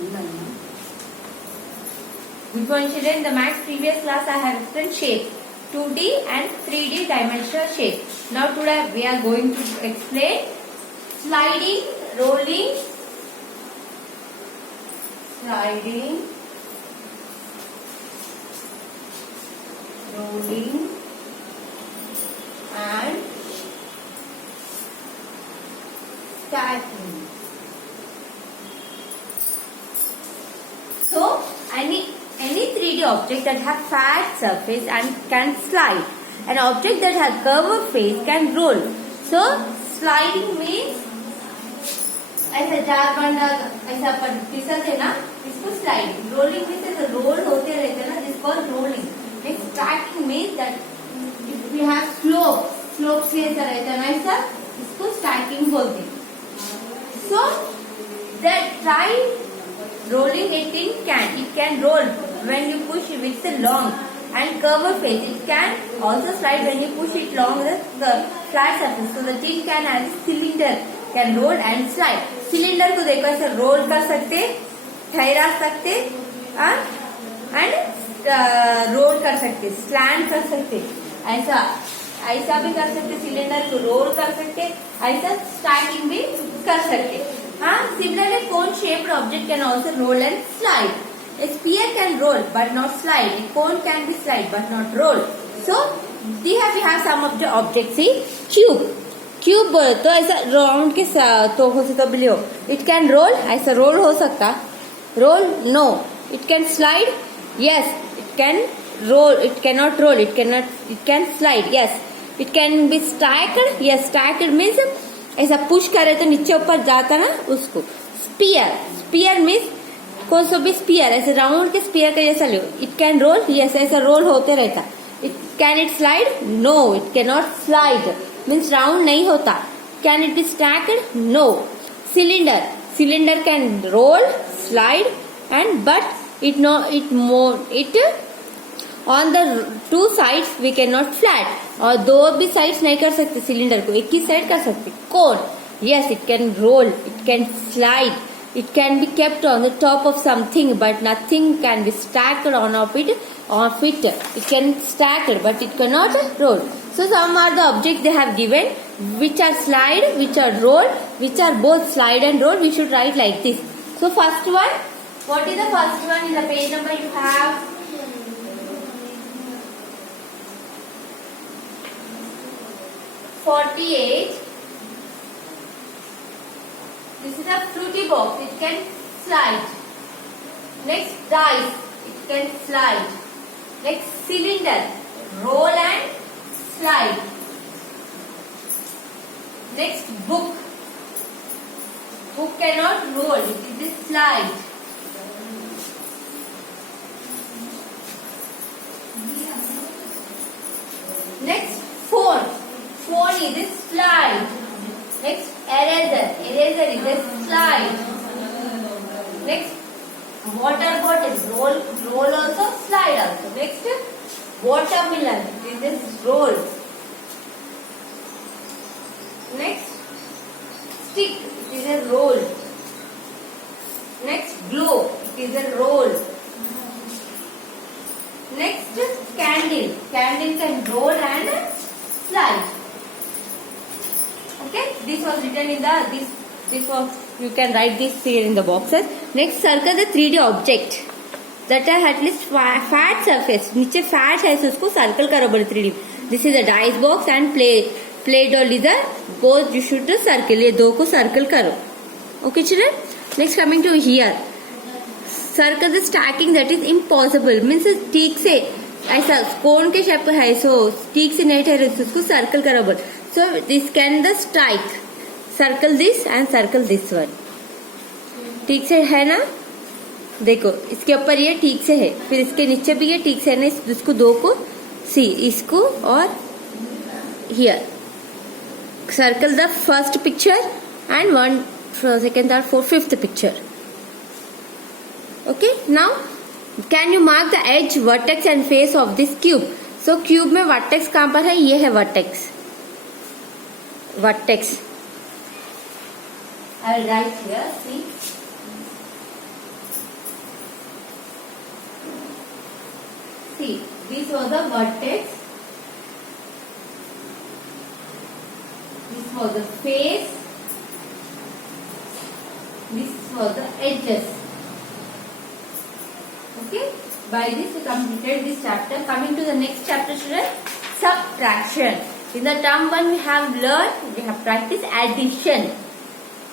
Good morning children. The maths previous class I have written shape 2D and 3D dimensional shape. Now today we are going to explain sliding, rolling, rolling and stacking. So any 3D object that has flat surface and can slide. An object that has curved face can roll. So sliding means ऐसा चार बंदा ऐसा पर फिसल है ना, इसको sliding. Rolling means ऐसा रोल होते रहते ना, this called rolling. Next stacking means that if we have slope से ऐसा रहता है ना, ऐसा इसको स्टैकिंग बोलते हैं. So that try rolling it can roll when you push with the long and curved face. It can also slide when you push it long the flat surface. So the tin can have a cylinder, can roll and slide. Cylinder को देखो ऐसे role कर सकते, ठहरा सकते and role कर सकते, स्लैंड कर सकते, ऐसा भी कर सकते. सिलेंडर को रोल कर सकते, ऐसा स्टैकिंग भी कर सकते. Similarly, cone-shaped object can also roll and slide. A sphere can roll but not slide. A cone can be slide but not roll. So, here we have some of the objects. See, cube तो ऐसा round के तो हो सकता बिलियो. It can roll, ऐसा role हो सकता. Roll, no. It can slide, yes. It can roll. It cannot roll. It can slide, yes. It can be stacked, yes. Stacked means ऐसा पुश करे तो नीचे ऊपर जाता ना, उसको. स्पीयर मीन्स कौन सा भी स्पीयर ऐसे राउंड के स्पीयर का जैसा लो. इट कैन रोल, यस ऐसा रोल होते रहता. Can it slide, no it can not slide means round नहीं होता. Can it be stacked, no. Cylinder can roll, slide and but it on the two sides we can not flat. और दो भी sides नहीं कर सकते cylinder को, एक ही साइड कर सकते. Cone, yes it can roll, it can slide, it can be kept on the top of something but nothing can be stacked on of it. It can stacked but it cannot roll. So some are the objects they have given which are slide, which are roll, which are both slide and roll. We should write like this. So first one, what is the first one in the page number you have? 48. This is a fruity box. It can slide. Next dice. It can slide. Next cylinder. Roll and slide. Next book. Book cannot roll. It is slide. Next phone. Phone is a slide. Next eraser. Eraser is a slide. Next water bottle. Roll also, slide also. Next watermelon. It is a roll. Next stick. It is a roll. Next glue. It is a roll. Next candle. Candle can roll and slide. Okay, this was written in this was, you can write this here in the boxes. Next, circle the 3D object that has at least fat surface. नीचे fat है, उसको circle करो बड़े 3D. This is a dice box and play doll is a both. You should circle, ये दो को circle करो. Okay, children. Next, coming to here, circle the stacking that is impossible. Means ठीक से ऐसा कोन के शेप है, सो ठीक से नहीं ठहरे, उसको सर्कल करो बोल. So this can the strike. Circle this and circle this one. ठीक से है ना, देखो इसके ऊपर ये ठीक से है, फिर इसके नीचे भी ये ठीक से है ना. इसको दो को सी, इसको और here circle the first picture and one second third fourth fifth picture. Okay, now can you mark the edge, vertex and face of this cube. So cube में वर्टेक्स कहां पर है, ये है vertex. I will write here, see. See, these were the vertex. This was the face. This was the edges. Okay. By this we completed this chapter. Coming to the next chapter, students, subtraction. In the term 1 we have learned, we have practiced addition.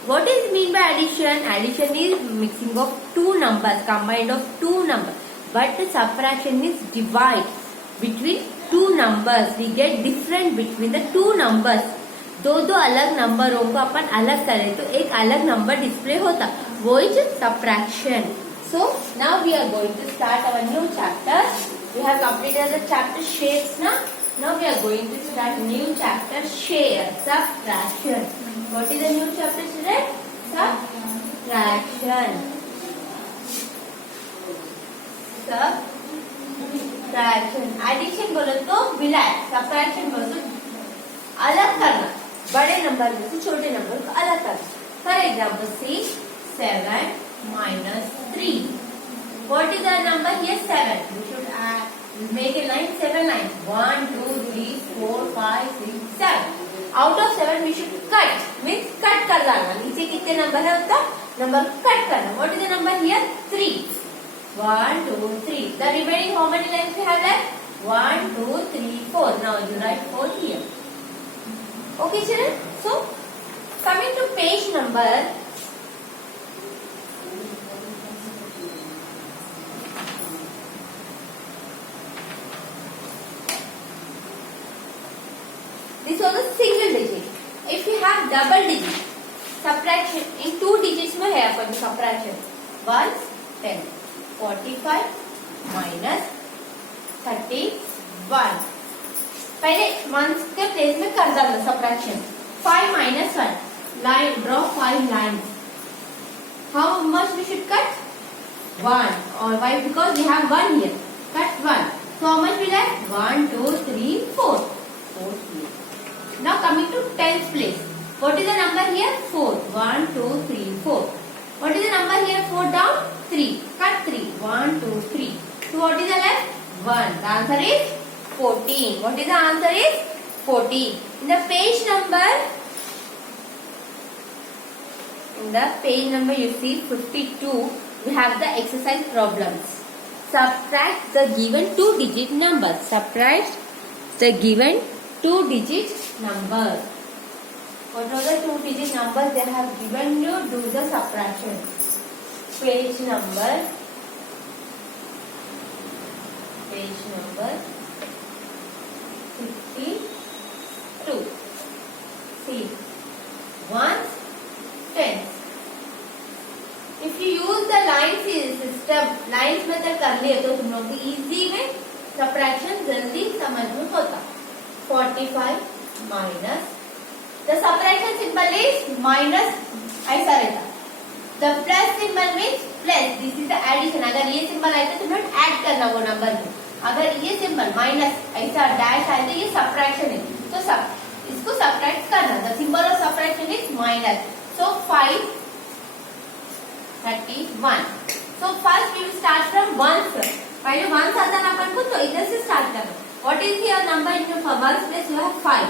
What is mean by addition? Addition is mixing of two numbers, combined of two numbers. But subtraction is divide between two numbers. We get difference between the two numbers. दो अलग नंबरों को अपन अलग करें तो एक अलग number display होता, वो is subtraction. So now we are going to start our new chapter. We have completed the chapter shapes now. Now we are going to start new chapter share, subtraction. What is the new chapter today? Subtraction. Subtraction. Addition बोलो तो विलाय, subtraction बोलो तो अलग करना, बड़े number में से छोटे नंबर को अलग करना. For example see 7 minus 3. What is the number here? 7. We should make a line, 7 lines. 1, 2, 3, 4, 5, 6, 7. Out of 7 we should cut. Means cut कर डालना. नीचे कितने नंबर है उतना नंबर कट करना. What is the number here? 3. 1, 2, 3. The remaining how many lines we have left? 1, 2, 3, 4. Now you write 4 here. Okay, children. So coming to page number. This was a single digit. If you have double digit, subtraction in two digits में है अपन subtraction. 1 10 45 minus 31. पहले ones के place में कर डालना subtraction. 5 minus 1. Line draw 5 lines. How much we should cut? 1. Or why? Because we have 1 here. Cut 1. So how much we left? 1, 2, 3, 4. 4 here. Now coming to tens place. What is the number here? 4. 1, 2, 3, 4. What is the number here? 4 down? 3. Cut 3. 1, 2, 3. So what is the left? 1. The answer is 14. What is the answer is 14. In the page number you see 52, we have the exercise problems. Subtract the given two-digit number. Subtract the given two-digit number. What are the two-digit numbers they have given you? Do the subtraction. Page number 52. See, ones, tens. If you use the line system, lines method कर लिए तो तुम लोग easy में subtraction जल्दी समझ में होता. 45 minus, the subtraction symbol is minus, ऐसा रहता. The plus symbol means plus. This is the addition. अगर ये symbol आए तो तुम्हें add करना वो नंबर में. अगर ये symbol minus ऐसा dash आए तो ये subtraction है. तो इसको subtract करना. The symbol of subtraction is minus. So 5 31. So first we will start from ones. पहले ones आता ना अपन को तो इधर से start करना. What is your number in your ones place? You have 5.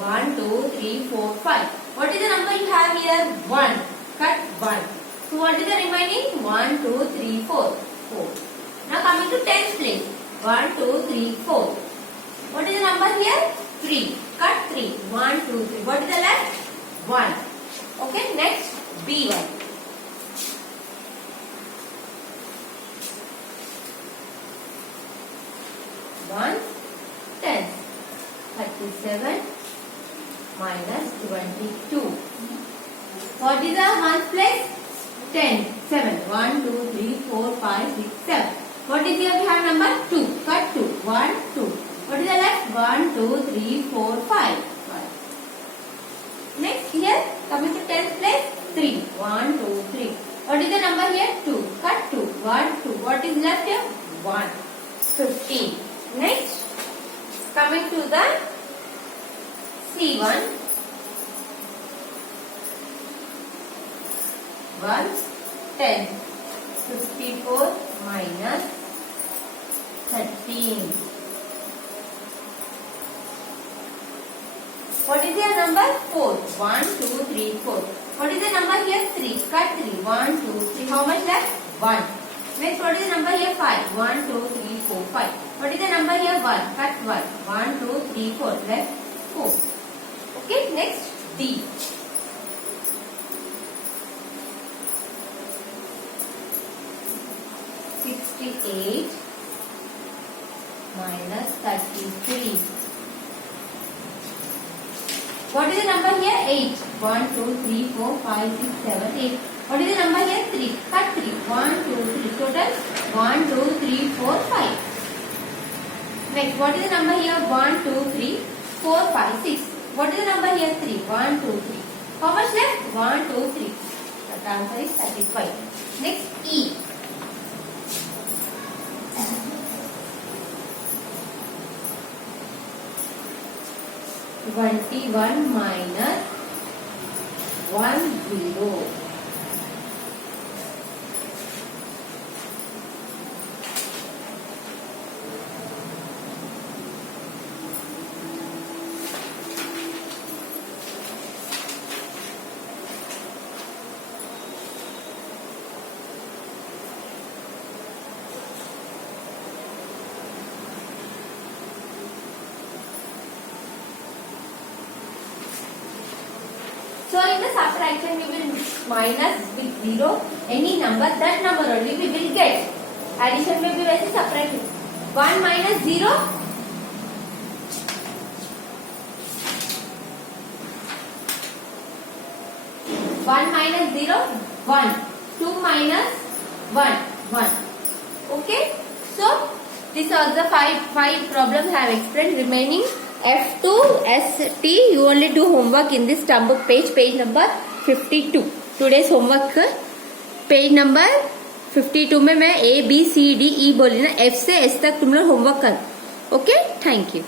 1, 2, 3, 4, 5. What is the number you have here? 1. Cut 1. So what is the remaining? 1, 2, 3, 4. 4. Now coming to tens place. 1, 2, 3, 4. What is the number here? 3. Cut 3. 1, 2, 3. What is the left? 1. Okay. Next B1. Ones, tens. 37 minus 22. What is the ones place? 10. 7. 1, 2, 3, 4, 5, 6, 7. What is here we have number? 2. Cut 2. 1, 2. What is the left? 1, 2, 3, 4, 5. 5. Next here, coming to tens place? 3. 1, 2, 3. What is the number here? 2. Cut 2. 1, 2. What is left here? 1. 15. Next, coming to the C1. 1, 10. 54 minus 13. What is your number? 4. 1, 2, 3, 4. What is the number here? 3. Cut 3. 1, 2, 3. How much left? 1. Next, what is the number here? 5. 1, 2, 3, 4, 5. What is the number here? 1. Cut 1. 1, 2, 3, 4. Left 4. Okay, next D. 68 minus 33. What is the number here? 8. 1, 2, 3, 4, 5, 6, 7, 8. What is the number here? 3. Cut 3. 1, 2, 3. Total 1, 2, 3, 4, 5. Next, what is the number here? 1, 2, 3, 4, 5, 6. What is the number here? 3. 1, 2, 3. How much left? 1, 2, 3. The answer is 35. Next, E. 21 minus 1, 0. So in the subtraction we will minus with 0 any number, that number only we will get. Addition में भी वैसे subtraction. 1 minus 0. 1 minus 0, 1. 2 minus 1, 1. Okay. So these are the five problems I have explained. Remaining F2 ST, you only do homework in this term book page number 52. Today's homework page number 52 में मैं A B C D E बोली ना, F से S तक तुम लोग homework कर. Okay, thank you.